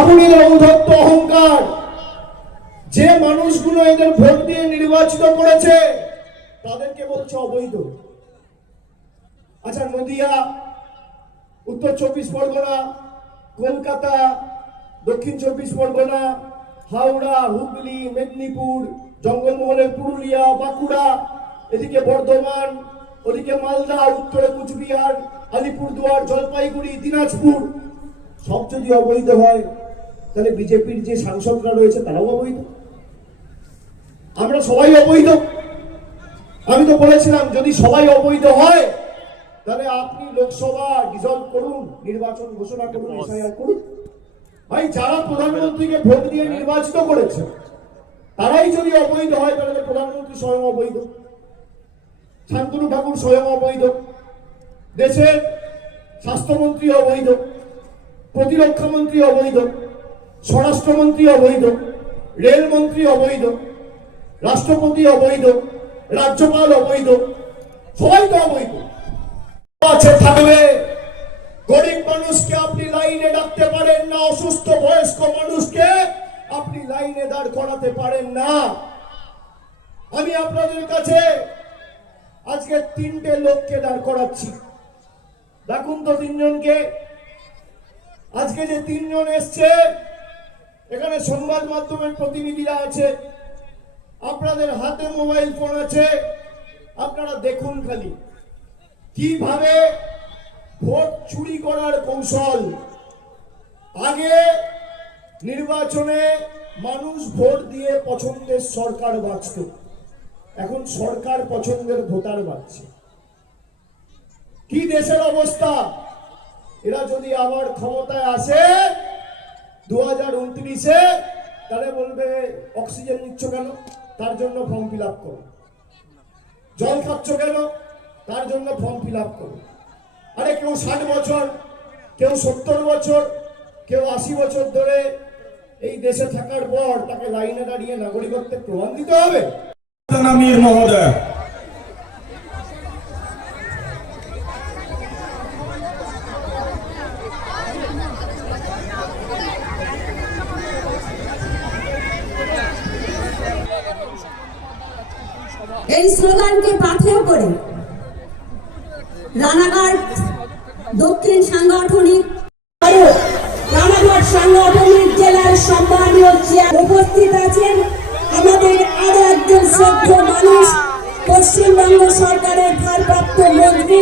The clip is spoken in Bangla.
এদের ঔদ্ধত্য অহংকার। যে মানুষগুলো এদের ভোট দিয়ে নির্বাচিত করেছে তাদেরকে বলছে অবৈধ। আচ্ছা নদিয়া, উত্তর চব্বিশ পরগনা, কলকাতা, দক্ষিণ চব্বিশ পরগনা, হাওড়া, হুগলি, মেদিনীপুর, জঙ্গলমহলের পুরুলিয়া, বাঁকুড়া, এদিকে বর্ধমান, ওদিকে মালদা উত্তরে কুচবিহার, আলিপুরদুয়ার, জলপাইগুড়ি, দিনাজপুর। সব যদি অবৈধ হয় তাহলে বিজেপির যে সাংসদরা রয়েছে তারাও অবৈধ। আমরা সবাই অবৈধ। আমি তো বলেছিলাম যদি সবাই অবৈধ হয় তাহলে আপনি লোকসভা ডিজলভ করুন নির্বাচন ঘোষণা করুন এসআইআর করুন। ভাই যারা প্রধানমন্ত্রীকে ভোট দিয়ে নির্বাচিত করেছে তারাই যদি অবৈধ হয় তাহলে প্রধানমন্ত্রী স্বয়ং অবৈধ। শান্তনু ঠাকুর স্বয়ং অবৈধ। দেশের স্বাস্থ্যমন্ত্রী অবৈধ। প্রতিরক্ষা মন্ত্রী অবৈধ। স্বরাষ্ট্রমন্ত্রী অবৈধ, রেলমন্ত্রী অবৈধ, রাষ্ট্রপতি অবৈধ, রাজ্যপাল অবৈধ, সবাই তো অবৈধ। আছে থাকবে গরিব মানুষকে আপনি লাইনে ডাকতে পারেন না, অসুস্থ বয়স্ক মানুষকে আপনি লাইনে দাঁড় করাতে পারেন না। আমি আপনাদের কাছে আজকে তিনটে লোককে দাঁড় করাচ্ছি। দেখুন তো তিনজনকে। আজকে যে তিনজন এসছে এখানে সংবাদ মাধ্যমের প্রতিনিধিরা আছে। আপনাদের হাতে মোবাইল ফোন আছে। আপনারা দেখুন খালি। কীভাবে ভোট চুরি করার কৌশল? আগে নির্বাচনে মানুষ ভোট দিয়ে পছন্দের সরকার বাঁচত। এখন সরকার পছন্দের ভোটার বাঁচছে কি দেশের অবস্থা? এরা যদি আবার ক্ষমতায় আসে দু হাজার উনত্রিশে তাহলে বলবে অক্সিজেন নিচ্ছ কেন? তার জন্য ফর্ম ফিল আপ করো। জল খাচ্ছ কেন? তার জন্য ফর্ম ফিল আপ করো। আরে কেউ ষাট বছর, কেউ সত্তর বছর, কেউ আশি বছর ধরে এই দেশে থাকার পর তাকে লাইনে দাঁড়িয়ে নাগরিকত্বের প্রমাণ দিতে হবে মহোদয় এই স্লোগানকে পাথেয় করে রানাঘাট, দক্ষিণ সাংগঠনিক রানাঘাট সাংগঠনিক জেলার সম্মানীয় উপস্থিত আছেন আমাদের আরও একজন শ্রদ্ধ মানুষ, পশ্চিমবঙ্গ সরকারের ভারপ্রাপ্ত মন্ত্রী